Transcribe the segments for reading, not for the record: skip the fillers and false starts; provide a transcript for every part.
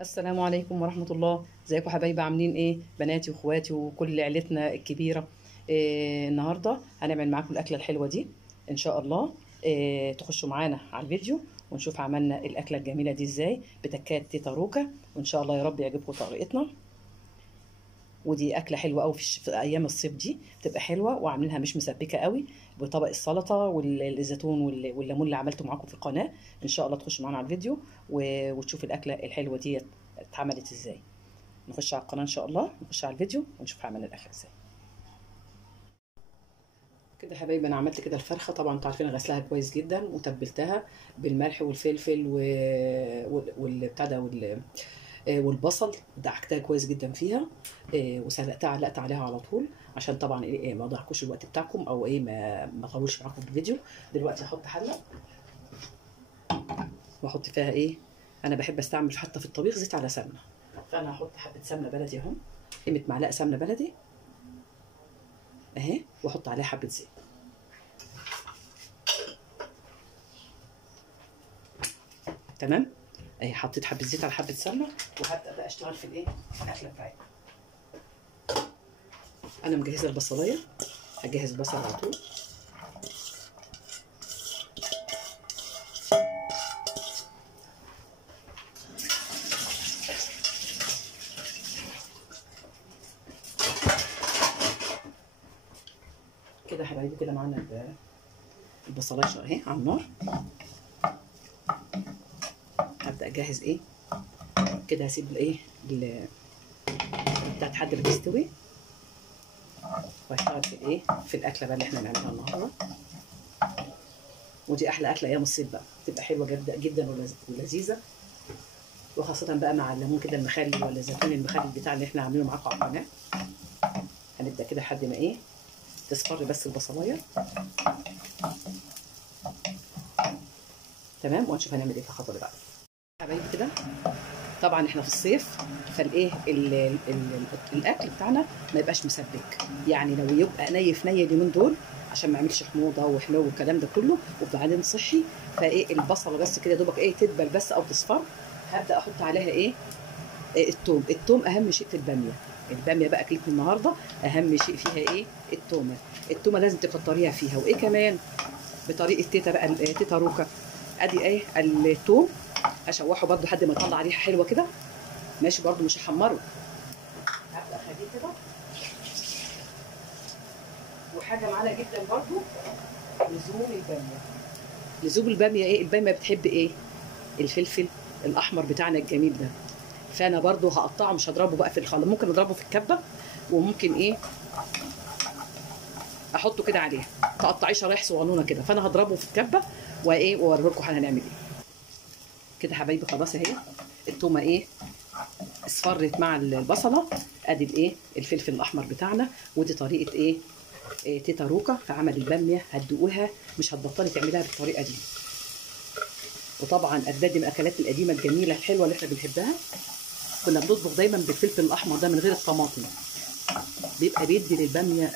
السلام عليكم ورحمة الله. ازيكم حبايبي؟ عاملين ايه بناتي واخواتي وكل عيلتنا الكبيرة؟ النهاردة هنعمل معاكم الأكلة الحلوة دي ان شاء الله. تخشوا معانا على الفيديو ونشوف عملنا الأكلة الجميلة دي ازاي بتكات تيتا روكا، وان شاء الله يا رب يعجبكم طريقتنا. ودي أكلة حلوة قوي في أيام الصيف، دي بتبقى حلوة وعاملينها مش مسبكة قوي، بطبق السلطة والزيتون والليمون اللي عملته معاكم في القناة. ان شاء الله تخشوا معانا على الفيديو وتشوفوا الأكلة الحلوة دي اتعملت ازاي. نخش على القناه ان شاء الله، نخش على الفيديو ونشوف عملنا الاكل ازاي. كده يا حبايبي انا عملت كده الفرخه، طبعا انتوا عارفين غسلها كويس جدا وتبلتها بالملح والفلفل والبتاع ده والبصل، دعكتها كويس جدا فيها، وسلقتها علقت عليها على طول عشان طبعا ايه ما اضيعكوش الوقت بتاعكم او ايه ما اطولش معاكم في الفيديو. دلوقتي هحط حله واحط فيها ايه، انا بحب استعمل حتى في الطبيخ زيت على سمنه، فانا هحط حبه سمنه بلدي اهو، قيمه معلقه سمنه بلدي اهي، واحط عليها حبه زيت. تمام اهي، حطيت حبه زيت على حبه سمنه، وهبدا بقى اشتغل في الايه، الاكله بتاعتنا. انا مجهزه البصلايه، هجهز البصل على طول. كده يا حبايبي كده معانا البصلايه اهي على النار. هبدا اجهز ايه كده، هسيب الايه بتاعت حد اللي تستوي، وهشتغل في الايه، في الاكله بقى اللي احنا هنعملها النهارده. ودي احلى اكله ايام الصيف بقى، بتبقى حلوه جدا جدا ولذيذه، وخاصه بقى مع الليمون كده المخلل ولا الزيتون المخلل بتاع اللي احنا عاملينه معاكم على القناه. هنبدا كده لحد ما ايه تصفر بس البصلايه. تمام، ونشوف هنعمل ايه في الخطوه اللي بعدها. حبايبي كده طبعا احنا في الصيف، فالايه الاكل بتاعنا ما يبقاش مسبك، يعني لو يبقى ني اليومين دول عشان ما يعملش حموضه وحلو والكلام ده كله، وبعدين صحي. فايه البصله بس كده دوبك ايه تدبل بس او تصفر، هبدا احط عليها ايه التوم اهم شيء في الباميه. الباميه بقى اكلتنا النهارده اهم شيء فيها ايه، التومه لازم تكتريها فيها. وايه كمان بطريقه تيتا بقى، تيتا روكا. ادي ايه التوم اشوحه برده لحد ما يطلع ريحه حلوه كده، ماشي، برده مش هحمره، هبدا اخليه كده. وحاجه معانا جدا برده، لزوم الباميه. لزوم الباميه ايه، الباميه بتحب ايه، الفلفل الاحمر بتاعنا الجميل ده. فانا برده هقطعه، مش هضربه بقى في الخلاط، ممكن اضربه في الكبه، وممكن ايه احطه كده عليها تقطعيه شرايح صغنونه كده. فانا هضربه في الكبه وايه واوري لكم هنعمل ايه. كده حبايبي خلاص اهي التومه ايه اصفرت مع البصله. ادي الايه الفلفل الاحمر بتاعنا. ودي طريقه ايه تيتا روكا في عمل الباميه، هتدوقوها مش هتبطلي تعمليها بالطريقه دي. وطبعا اجدادي من الاكلات القديمه الجميله الحلوه اللي احنا بنحبها، كنا بنطبخ دايما بالفلفل الاحمر ده من غير الطماطم، بيبقى بيدي للباميه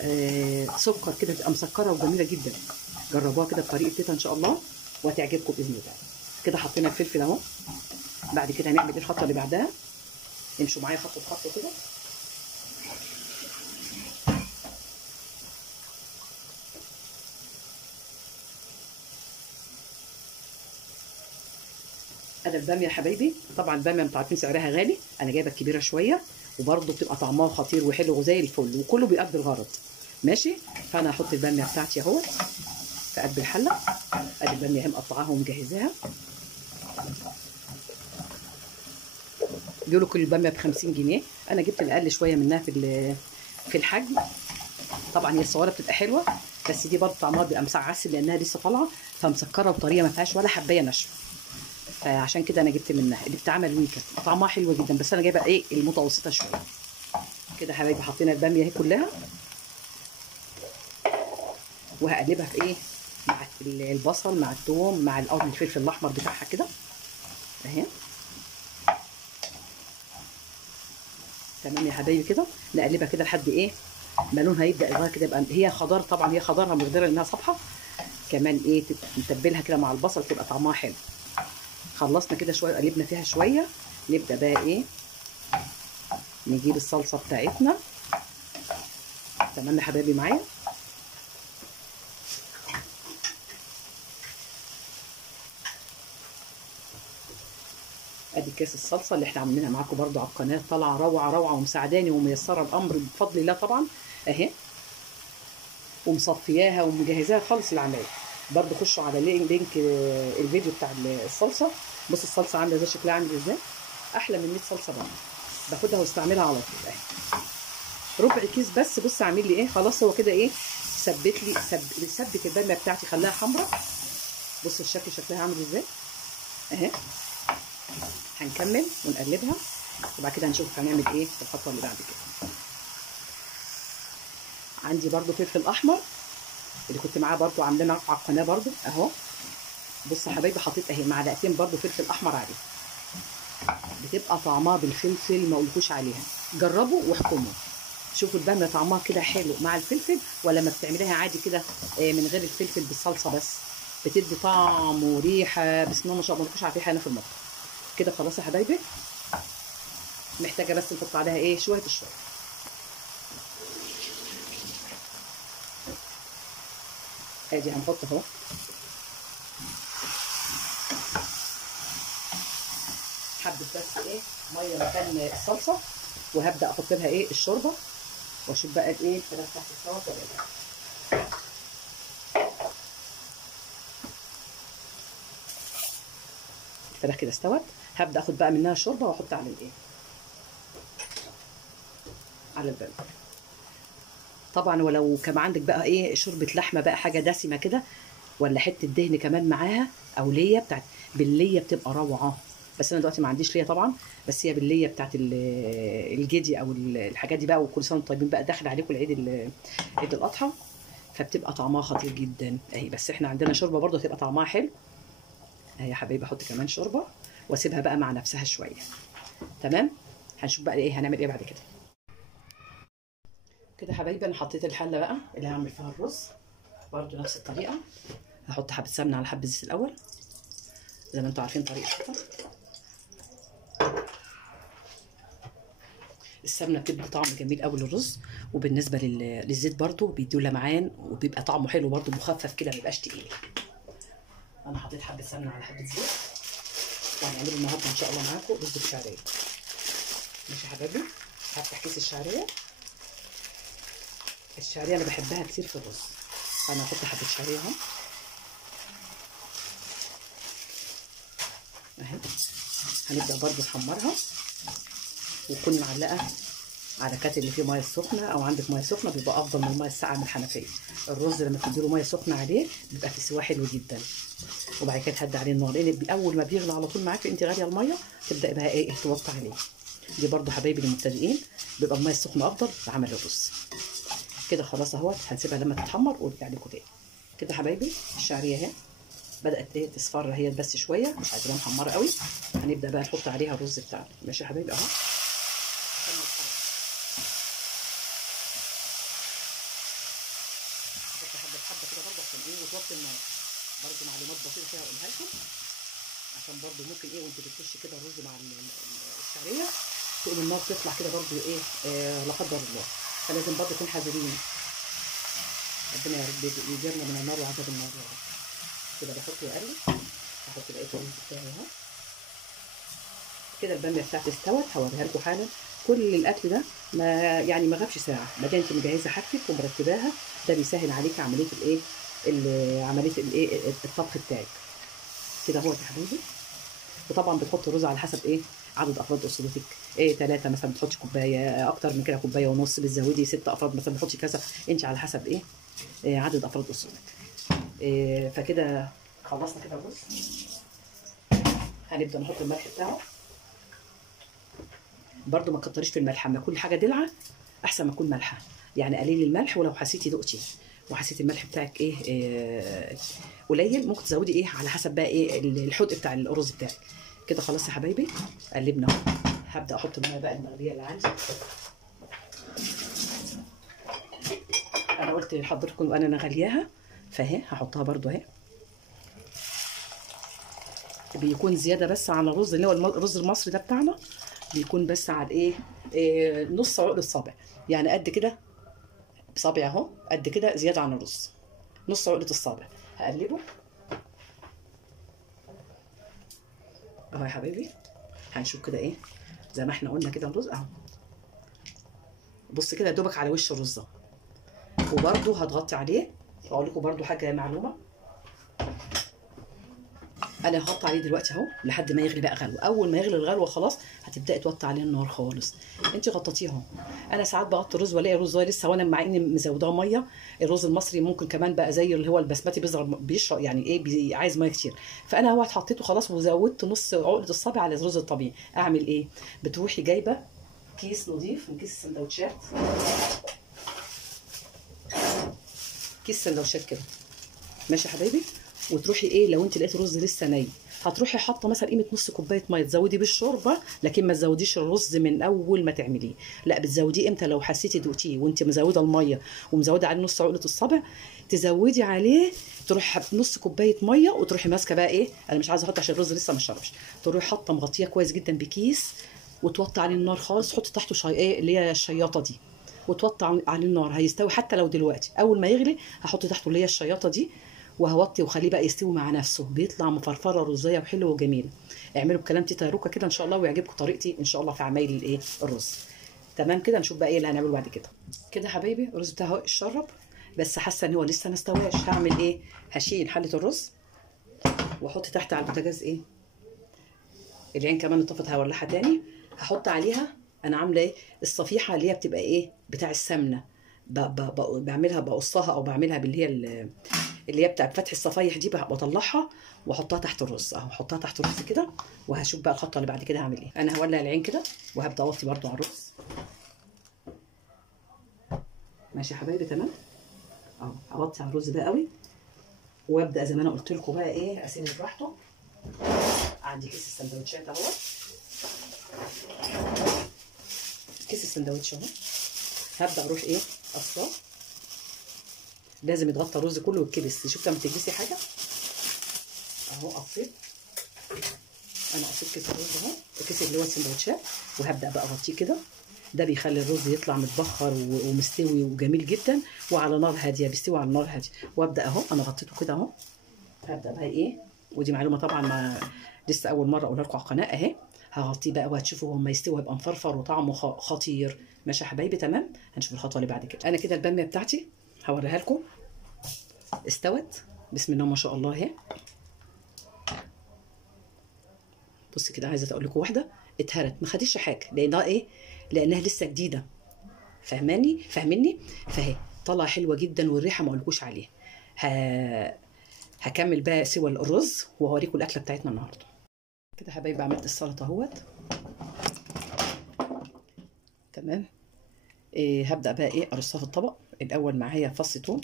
سكر كده، بتبقى مسكره وجميله جدا. جربوها كده بطريقه تيتا ان شاء الله وهتعجبكم باذن الله. كده حطينا الفلفل اهو. بعد كده هنعمل ايه الخطوه اللي بعدها، امشوا معايا خطوه بخطوه كده. ادي الباميه يا حبايبي. طبعا الباميه انتوا عارفين سعرها غالي، انا جايبه الكبيره شويه، وبرده بتبقى طعمها خطير وحلو وزي الفل وكله بيقضي الغرض، ماشي. فانا هحط الباميه بتاعتي اهو في قلب الحله. ادي الباميه اهي مقطعاها ومجهزاها. بيقولوا كل الباميه ب 50 جنيه، انا جبت الاقل شويه منها في الحجم. طبعا هي الصوره بتبقى حلوه، بس دي برضه طعمها بيبقى مسعسل لانها لسه طالعه، فمسكره بطريقه ما فيهاش ولا حبايه ناشفه، فعشان كده انا جبت منها اللي بتتعمل ويكا، طعمها حلوه جدا، بس انا جايبه ايه المتوسطه شويه. كده حبايبي حطينا الباميه اهي كلها، وهقلبها في ايه مع البصل مع الثوم مع الفلفل الاحمر بتاعها كده اهي. تمام يا حبايبي، كده نقلبها كده لحد ايه ما لونها يبدا يغير كده، يبقى هي خضار، طبعا هي خضارها مقدره انها صبحه كمان ايه، نتبلها كده مع البصل تبقى طعمها حلو. خلصنا كده شويه، قلبنا فيها شويه، نبدا بقى ايه، نجيب الصلصه بتاعتنا. تمام يا حبايبي معايا. ادي كاس الصلصه اللي احنا عاملينها معاكم برضو على القناه، طالعه روعه روعه ومساعداني وميسره الامر بفضل الله طبعا اهي، ومصفياها ومجهزاها خالص للعمايل. برضو خشوا على لينك الفيديو بتاع الصلصه. بص الصلصه عامله ازاي، شكلها عامل ازاي، احلى من 100 صلصه برضه. باخدها واستعملها على طول اهي، ربع كيس بس. بص عامل لي ايه، خلاص هو كده ايه، ثبت لي ثبت الباميه بتاعتي، خلاها حمراء. بص الشكل شكلها عامل ازاي اهي. هنكمل ونقلبها وبعد كده هنشوف هنعمل ايه في الخطوه اللي بعد كده. عندي برضو فلفل احمر اللي كنت معاه برضو عاملينها على القناه برضو اهو. بص يا حبايبي حطيت اهي معلقتين برضو فلفل احمر عليه، بتبقى طعمها بالفلفل ما اقولكوش عليها. جربوا واحكموا، شوفوا الباميه طعمها كده حلو مع الفلفل ولا ما بتعمليها عادي كده من غير الفلفل بالصلصه بس، بتدي طعم وريحه بسم الله ما شاء الله، ما على ريحه هنا في المطبخ كده. خلاص يا حبايبي، محتاجه بس نحط عليها ايه شويه الشوربه. ادي هنحط اهو حبه بس ايه ميه مكان الصلصه، وهبدا احط لها ايه الشوربه واشوف بقى الايه الفراخ تحت السوا ولا. الفراخ كده استوت، هبدا اخد بقى منها الشوربه واحط على الايه، على الباميه طبعا. ولو كان عندك بقى ايه شوربه لحمه بقى حاجه دسمه كده، ولا حته دهن كمان معاها، او ليا بتاعت بالليه بتبقى روعه. بس انا دلوقتي ما عنديش ليا طبعا، بس هي بالليه بتاعت الجدي او الحاجات دي بقى. وكل سنه وانتم طيبين بقى، داخل عليكم العيد عيد الاضحى، فبتبقى طعمها خطير جدا اهي. بس احنا عندنا شوربه برده تبقى طعمها حلو اهي يا حبايبي. احط كمان شوربه واسيبها بقى مع نفسها شويه. تمام، هنشوف بقى ايه هنعمل ايه بعد كده. كده حبايبي انا حطيت الحله بقى اللي هعمل فيها الرز، برده نفس الطريقه. هحط حبه سمنه على حبه زيت الاول زي ما انتم عارفين طريقتها. السمنه بتدي طعم جميل قوي للرز، وبالنسبه للزيت برده بيديه لمعان وبيبقى طعمه حلو برده، مخفف كده ما بيبقاش تقيل. انا حطيت حبه سمنه على حبه زيت، وهنعمله النهارده ان شاء الله معاكم رز بالشعريه. ماشي يا حبايبي، هفتح كيس الشعريه. الشعريه انا بحبها كتير في الرز، فانا هحط حبه شعريه اهو اهي. هنبدا برده نحمرها، وتكوني معلقه على كاتل اللي فيه ميه سخنه، او عندك ميه سخنه بيبقى افضل من الميه الساقعه من الحنفيه. الرز لما تديله ميه سخنه عليه بيبقى في سواه حلو جدا. وبعد كده تهدي عليه النار، لان اول ما بيغلى على طول معاكي انت غاليه الميه تبداي بقى ايه توطي عليه. دي برده حبايبي للمبتدئين بيبقى الميه السخنه افضل في عمل الرز. كده خلاص اهوت، هنسيبها لما تتحمر وارجع لكم تاني. كده حبايبي الشعريه اهي بدات ايه تصفر هي بس شويه، مش عايزاها محمره قوي. هنبدا بقى نحط عليها الرز بتاعنا. ماشي يا حبايبي اهو. حبه كده برده عشان ايه وتوطي النار. برده معلومات بسيطه كده هقولها لكم، عشان برده ممكن ايه وانت بتخشي كده الرز مع الشعريه تقوم النار تطلع كده برده ايه لا قدر الله، فلازم برده نكون حذرين. ربنا يا رب يجيرنا من النار وعذاب النار يا رب. كده بحط واقلب، هحط بقيه الرز بتاعي اهو. كده الباميه بتاعتي استوت، هوريها لكم حالا. كل الاكل ده ما غابش ساعه، ما دام انت مجهزه حاجتك ومرتباها، ده بيسهل عليكي عمليه الايه عمليه الايه الطبخ بتاعك. كده اهو يا حبيبي. وطبعا بتحط الرز على حسب ايه عدد افراد اسرتك، ايه 3 مثلا بتحطي كوبايه، اكتر من كده كوبايه ونص، بتزودي 6 افراد مثلا بتحطي كذا، انت على حسب ايه عدد افراد اسرتك. فكده خلصنا كده الرز. هنبدا نحط الملح بتاعه. برده ما تكتريش في الملح، اما كل حاجه دلعه احسن ما تكون مالحه. يعني قليل الملح، ولو حسيتي دقتي وحسيتي الملح بتاعك ايه قليل ممكن تزودي ايه على حسب بقى ايه الحدق بتاع الرز بتاعك. كده خلاص يا حبايبي قلبنا اهو. هبدا احط الميه بقى المغليه اللي عندي. انا قلت لحضرتكم انا غلياها، فاهي هحطها برده اهي. بيكون زياده بس عن الرز اللي هو الرز المصري ده بتاعنا، بيكون بس على إيه نص عقله الصابع، يعني قد كده صابع اهو، قد كده زياده عن الرز، نص عقله الصابع. هقلبه اهو يا حبايبي. هنشوف كده ايه زي ما احنا قلنا كده الرز اهو. بص كده يا دوبك على وش الرز. وبرده هتغطي عليه. واقول لكم برده حاجه معلومه، انا هحط عليه دلوقتي اهو لحد ما يغلي بقى غلوه. اول ما يغلي الغلوه خلاص هتبداي توطي عليه النار خالص. انت غطيتيه اهو. انا ساعات بغطي الرز والاقي الرز لسه، وانا مع اني مزوداه ميه. الرز المصري ممكن كمان بقى زي اللي هو البسمتي بيشرب يعني ايه، عايز ميه كتير. فانا هو حطيته خلاص وزودت نص عقله الصابع على الرز الطبيعي. اعمل ايه؟ بتروحي جايبه كيس نظيف من كيس السندوتشات، كيس سندوتشات كده ماشي يا حبايبي. وتروحي ايه لو انت لقيتي رز لسه ني، هتروحي حاطه مثلا قيمه نص كوبايه ميه، تزودي بالشوربه، لكن ما تزوديش الرز من اول ما تعمليه. لا، بتزوديه امتى؟ لو حسيتي دقتيه وانت مزوده الميه ومزوده عليه نص عقله الصابع، تزودي عليه، تروحي نص كوبايه ميه وتروحي ماسكه بقى ايه، انا مش عايزه احط عشان الرز لسه ما شربش، تروحي حاطه مغطيه كويس جدا بكيس، وتوطي عليه النار خالص. حطي تحته ايه اللي هي الشياطه دي، وتوطي عليه النار. هيستوي حتى لو دلوقتي، اول ما يغلي هحط تحته اللي هي الشياطه دي، وهوطي وخليه بقى يستوي مع نفسه. بيطلع مفرفره رزيه وحلو وجميل. اعملوا بكلام تيتا روكا كده ان شاء الله، ويعجبكم طريقتي ان شاء الله في عمايل الايه الرز. تمام كده. نشوف بقى ايه اللي هنعمله بعد كده. كده يا حبايبي الرز بتاعي اهو اتشرب، بس حاسه ان هو لسه ما استواش. هعمل ايه؟ هشيل حله الرز واحط تحت على البوتاجاز ايه العين كمان طفت، هولعها تاني. هحط عليها، انا عامله ايه، الصفيحه اللي هي بتبقى ايه بتاع السمنه، بعملها بقصها، او بعملها باللي هي اللي هي بتاعت فتح الصفايح دي، بطلعها واحطها تحت الرز اهو. احطها تحت الرز كده، وهشوف بقى الخطوه اللي بعد كده هعمل ايه. انا هولع العين كده وهبدا اوطي برده على الرز. ماشي يا حبايبي تمام اهو. هوطي على الرز ده قوي، وابدا زي ما انا قلت لكم بقى ايه اسيبه براحته. عندي كيس السندوتشات اهو، كيس السندوتش اهو. هبدا اروح ايه اصفاه. لازم يتغطى الرز كله ويتكبس. شفت لما تكبسي حاجه اهو. قصيت، انا قصيت كيس الرز اهو، الكيس اللي هو السندوتشات، وهبدا بقى اغطيه كده. ده بيخلي الرز يطلع متبخر ومستوي وجميل جدا، وعلى نار هاديه، بيستوي على نار هاديه. وابدا اهو انا غطيته كده اهو. هبدا بقى ايه، ودي معلومه طبعا ما لسه اول مره اقولها لكم على القناه اهي. هغطيه بقى وهتشوفوا لما يستوي هيبقى مفرفر وطعمه خطير. ماشي يا حبايبي تمام. هنشوف الخطوه اللي بعد كده. انا كده الباميه بتاعتي هوريها لكم استوت، بسم الله ما شاء الله اهي. بصي كده، عايزه اقول لكم واحده اتهرت ما خدتش حاجه، لانها ايه، لانها لسه جديده. فاهمني. فاهي طالعه حلوه جدا، والريحه ما اقولكوش عليها. هكمل بقى سوى الرز وهوريكم الاكله بتاعتنا النهارده. كده يا حبايبي عملت السلطه اهوت تمام. هبدا بقى ايه ارصها في الطبق. الاول معايا فص ثوم،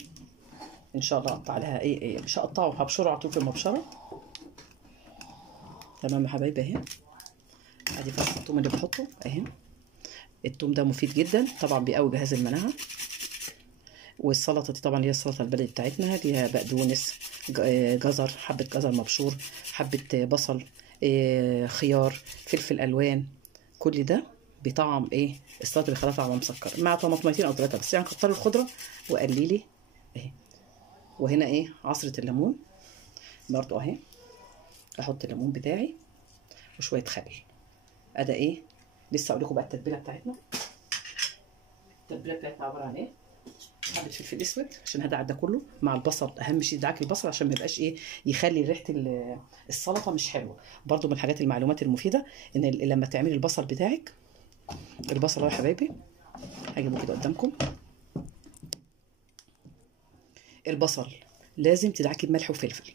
ان شاء الله اقطع عليها ايه مش هقطعه، هبشره على طول في المبشره. تمام يا حبايبي اهي. ادي فص الثوم اللي بحطه اهي. الثوم ده مفيد جدا طبعا، بيقوي جهاز المناعه. والسلطه دي طبعا هي السلطه البلدي بتاعتنا، فيها بقدونس، جزر، حبه جزر مبشور، حبه بصل، خيار، فلفل الوان. كل ده بطعم ايه السلطه، بيخليها طعمها مسكر، مع طماطميتين او ثلاثه بس، يعني كتري الخضره وقليلي اهي. وهنا ايه عصره الليمون برضو اهي. احط الليمون بتاعي وشويه خل. ادا ايه لسه اقول لكم بقى التتبيله بتاعتنا. التتبيله بتاعتنا عباره عن ايه، حبه فلفل اسود عشان هدعك ده كله مع البصل. اهم شيء دعك البصل عشان ما يبقاش ايه، يخلي ريحه السلطه مش حلوه. برضو من الحاجات المعلومات المفيده ان لما تعملي البصل بتاعك، البصل اهو يا حبايبي هجيبه كده قدامكم. البصل لازم تدعكي بملح وفلفل،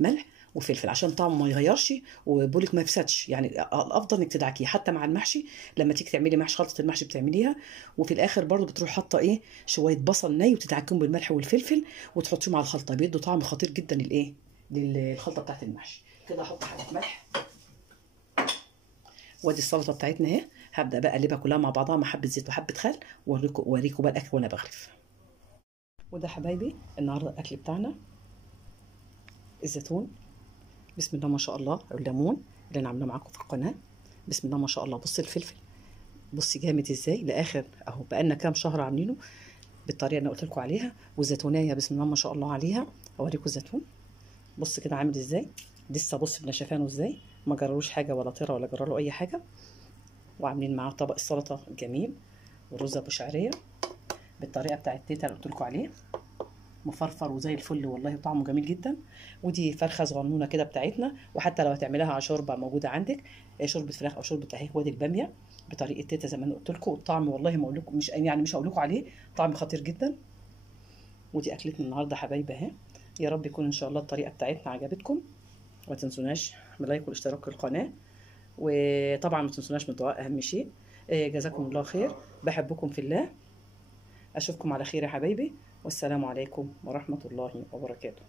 ملح وفلفل عشان طعمه ما يغيرش وبولك ما يفسدش. يعني الافضل انك تدعكيه حتى مع المحشي. لما تيجي تعملي محشي، خلطه المحشي بتعمليها، وفي الاخر برضو بتروح حاطه ايه شويه بصل ني وتدعكيهم بالملح والفلفل وتحطيهم على الخلطه، بيدوا طعم خطير جدا للايه للخلطه بتاعت المحشي. كده احط حبه ملح. وادي السلطه بتاعتنا اهي. هبدا بقى اقلبها كلها مع بعضها مع حبه زيت وحبه خل، واوريكم بقى الاكل وانا بغرف. وده حبايبي النهارده الاكل بتاعنا، الزيتون بسم الله ما شاء الله. الليمون اللي انا عاملاه معاكم في القناه، بسم الله ما شاء الله. بصي الفلفل، بصي جامد ازاي لاخر اهو. بقالنا كام شهر عاملينه بالطريقه اللي قلت لكم عليها. والزيتونيه بسم الله ما شاء الله عليها. اوريكم الزيتون، بص كده عامل ازاي. لسه بص بنشفانه ازاي، ما جرالوش حاجه ولا طيره ولا جراله اي حاجه. وعاملين معاه طبق السلطه الجميل والرز ابو شعريه بالطريقه بتاعت تيتا اللي قلت لكم عليه، مفرفر وزي الفل والله، طعمه جميل جدا. ودي فرخه صغنونه كده بتاعتنا، وحتى لو هتعملها على شوربه موجوده عندك، شوربه فراخ او شوربه اهي وادي الباميه بطريقه تيتا زي ما انا قلت لكم. والطعم والله ما اقول لكم، مش يعني مش هقول لكم عليه، طعم خطير جدا. ودي اكلتنا النهارده حبايبي اهي. يا رب يكون ان شاء الله الطريقه بتاعتنا عجبتكم. وما تنسوناش باللايك والاشتراك في القناه، وطبعا ما تنسوناش من الدعاء اهم شيء. جزاكم الله خير، بحبكم في الله. اشوفكم على خير يا حبايبي، والسلام عليكم ورحمه الله وبركاته.